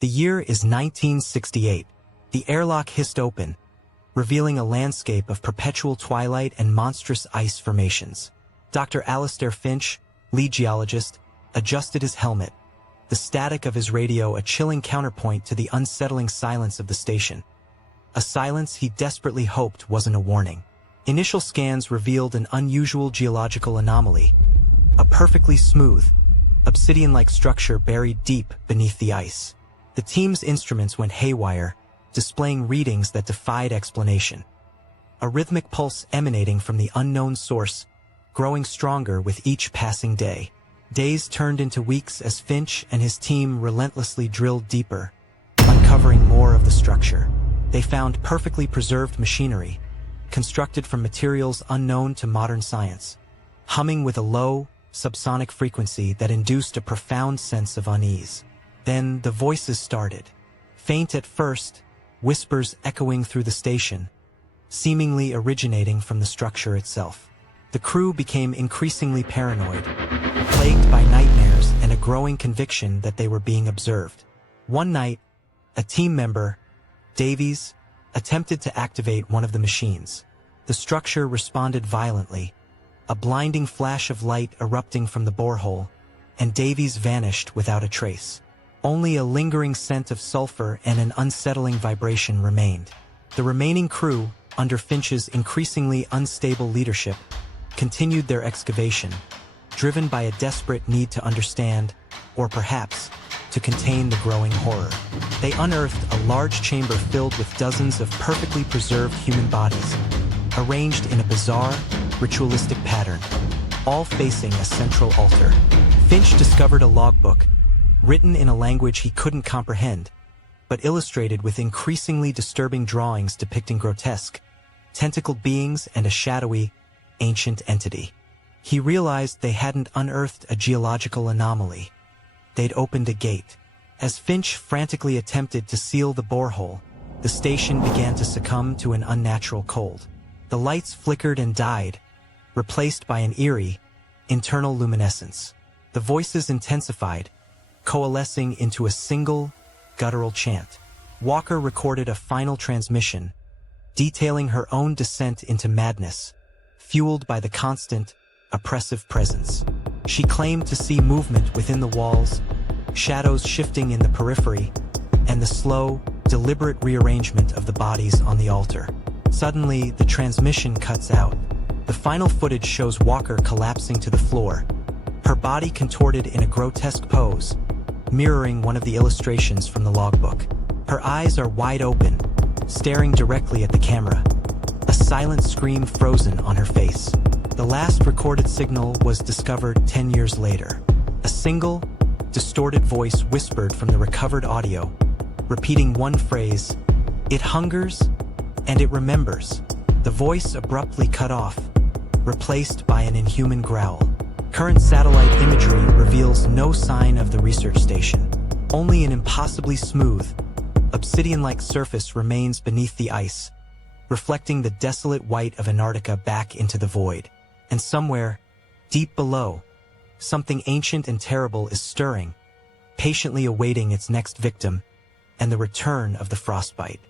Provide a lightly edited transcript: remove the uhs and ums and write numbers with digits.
The year is 1968. The airlock hissed open, revealing a landscape of perpetual twilight and monstrous ice formations. Dr. Alistair Finch, lead geologist, adjusted his helmet, the static of his radio a chilling counterpoint to the unsettling silence of the station. A silence he desperately hoped wasn't a warning. Initial scans revealed an unusual geological anomaly, a perfectly smooth, obsidian-like structure buried deep beneath the ice. The team's instruments went haywire, displaying readings that defied explanation. A rhythmic pulse emanating from the unknown source, growing stronger with each passing day. Days turned into weeks as Finch and his team relentlessly drilled deeper, uncovering more of the structure. They found perfectly preserved machinery, constructed from materials unknown to modern science, humming with a low, subsonic frequency that induced a profound sense of unease. Then the voices started. Faint at first, whispers echoing through the station, seemingly originating from the structure itself. The crew became increasingly paranoid, plagued by nightmares and a growing conviction that they were being observed. One night, a team member, Davies, attempted to activate one of the machines. The structure responded violently, a blinding flash of light erupting from the borehole, and Davies vanished without a trace. Only a lingering scent of sulfur and an unsettling vibration remained. The remaining crew, under Finch's increasingly unstable leadership, continued their excavation, driven by a desperate need to understand, or perhaps, to contain the growing horror. They unearthed a large chamber filled with dozens of perfectly preserved human bodies, arranged in a bizarre, ritualistic pattern, all facing a central altar. Finch discovered a logbook, written in a language he couldn't comprehend, but illustrated with increasingly disturbing drawings depicting grotesque, tentacled beings and a shadowy, ancient entity. He realized they hadn't unearthed a geological anomaly. They'd opened a gate. As Finch frantically attempted to seal the borehole, the station began to succumb to an unnatural cold. The lights flickered and died, replaced by an eerie, internal luminescence. The voices intensified, coalescing into a single, guttural chant. Walker recorded a final transmission, detailing her own descent into madness, fueled by the constant, oppressive presence. She claimed to see movement within the walls, shadows shifting in the periphery, and the slow, deliberate rearrangement of the bodies on the altar. Suddenly, the transmission cuts out. The final footage shows Walker collapsing to the floor, her body contorted in a grotesque pose, mirroring one of the illustrations from the logbook. Her eyes are wide open, staring directly at the camera, a silent scream frozen on her face. The last recorded signal was discovered 10 years later. A single, distorted voice whispered from the recovered audio, repeating one phrase, "It hungers, and it remembers." The voice abruptly cut off, replaced by an inhuman growl. Current satellite imagery reveals no sign of the research station. Only an impossibly smooth, obsidian-like surface remains beneath the ice, reflecting the desolate white of Antarctica back into the void. And somewhere, deep below, something ancient and terrible is stirring, patiently awaiting its next victim and the return of the frostbite.